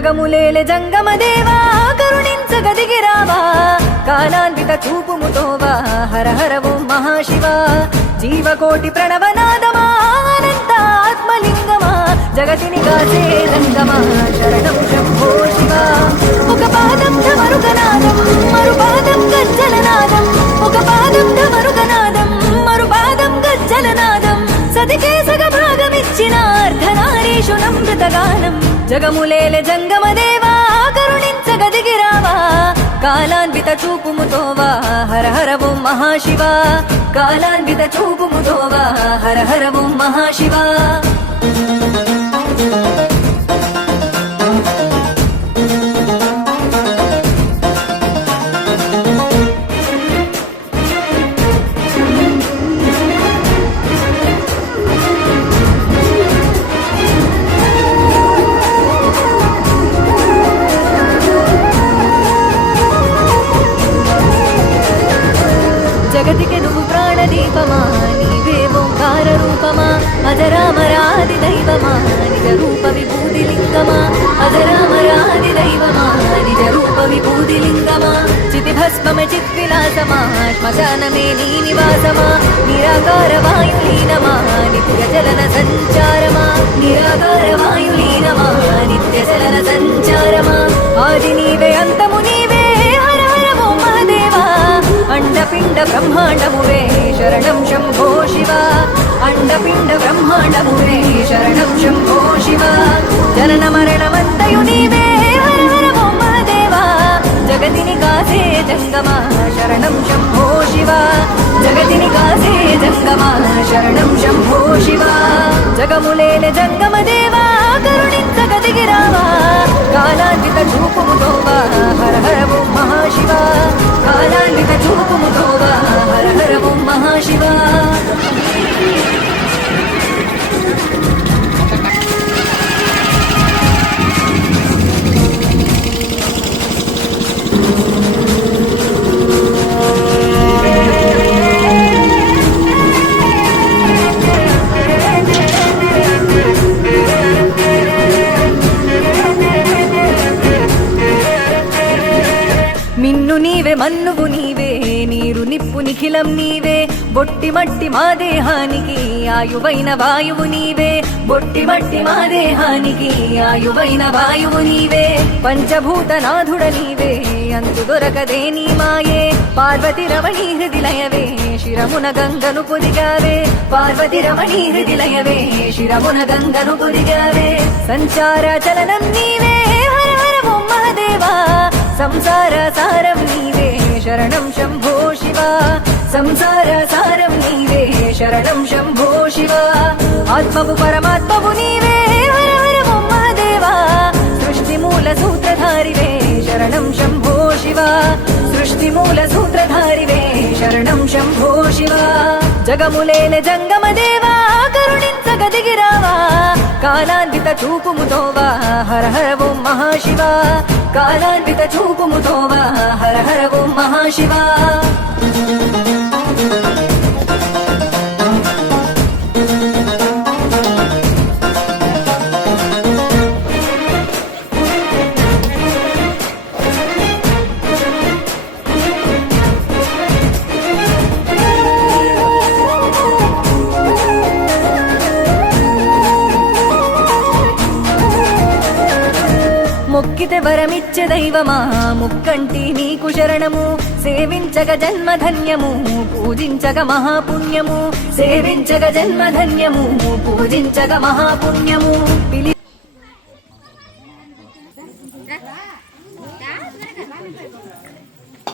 జగములేలె జంగమదేవా కరుణించగదిగిరావా కాలాన్విత చూపుముతోవా హర హర ఓం మహాశివ జీవకోటి ప్రణవనాదమా అనంత ఆత్మలింగమా జగతిని కాసే రంగమా శరణం శంభో శివ ఒక పాదం ధమరుగనాదం మరు పాదం గజ్జలనాదం ఒక పాదం ధమరుగనాదం మరు పాదం గజ్జలనాదం సతికే సగ భాగమిచ్చిన అర్ధనారీషు నమృతగానం జగములేలె జంగమదేవా కరుణించగదిగిరావా కాలాన్విత చూపుముతోవా హర హర ఓం మహాశివ కాలాన్విత చూపుముతోవా హర హర ఓం మహాశివ జగతికి నువ్వు ప్రాణదీపమా నీవే ఓంకార రూపమా అజరామరాది దైవమా నిజ రూప విభూతి లింగమా అజరామరాది దైవమా నిజ రూప విభూతి లింగమా చితి భస్మమ చిద్విలాసమా శ్మశానమే నీ నివాసమా నిరాకార వాయులీనమా నిత్య చలన సంచారమా నిరాకార వాయులీనమా నిత్య చలన సంచారమా ఆది నీవే అంతము నీవే హర హర ఓం మహదేవా అండపిండ బ్రహ్మాండమువే శరణం శంభో శివ అండపిండ బ్రహ్మాండమువే శరణం శంభో శివ జనన మరణమంతయు నీవే హర హర ఓం మహదేవా జగతిని కాసే జంగమా శరణం శంభో శివ జగతిని కాసే జంగమా శరణం శంభో శివ జగములేలె జంగమదేవా కరుణించగదిగిరావా కాలాన్విత చూపుముతోవా హర హర ఓం మహాశివ కాలాన్విత చూపుముతోవా హర హర ఓం మహాశివ మిన్ను నీవే మన్నువు నీవే నీరు నిప్పు నిఖిలం నీవే బొట్టి మట్టి మా దేహానికి ఆయువైన వాయువు నీవే బొట్టి మట్టి మా దేహానికి ఆయువైన వాయువు నీవే పంచభూతనాథుడ నీవే అంతు దొరకదే నీ మాయే పార్వతి రమణీ హృదిలయవే శిరమున గంగను పొదిగావే పార్వతి రమణీ హృదిలయవే శిరమున గంగను పొదిగావే సంచార చలనం నీవే హర హర ఓం మహదేవా సంసార సారం నీవే శరణం శంభో శివ సంసార సారం నీవే శరణం శంభో శివ ఆత్మవు పరమాత్మవు నీవే హర హర ఓం మహదేవా సృష్టి మూల సూత్రధారివే శరణం శంభో శివ సృష్టి మూల సూత్రధారివే శరణం శంభో శివ జగములేలె జంగమదేవా కరుణించగదిగిరావా కాలాన్విత చూపుముతోవా హర హర ఓం మహాశివ కాలాన్విత చూపుముతోవా హర హర ఓం మహాశివ మొక్కితే వరమిచ్చే దైవమా ముక్కంటి నీకు శరణము సేవించగ జన్మధన్యము పూజించగ మహాపుణ్యము సేవించగ జన్మధన్యము పూజించగ మహాపుణ్యము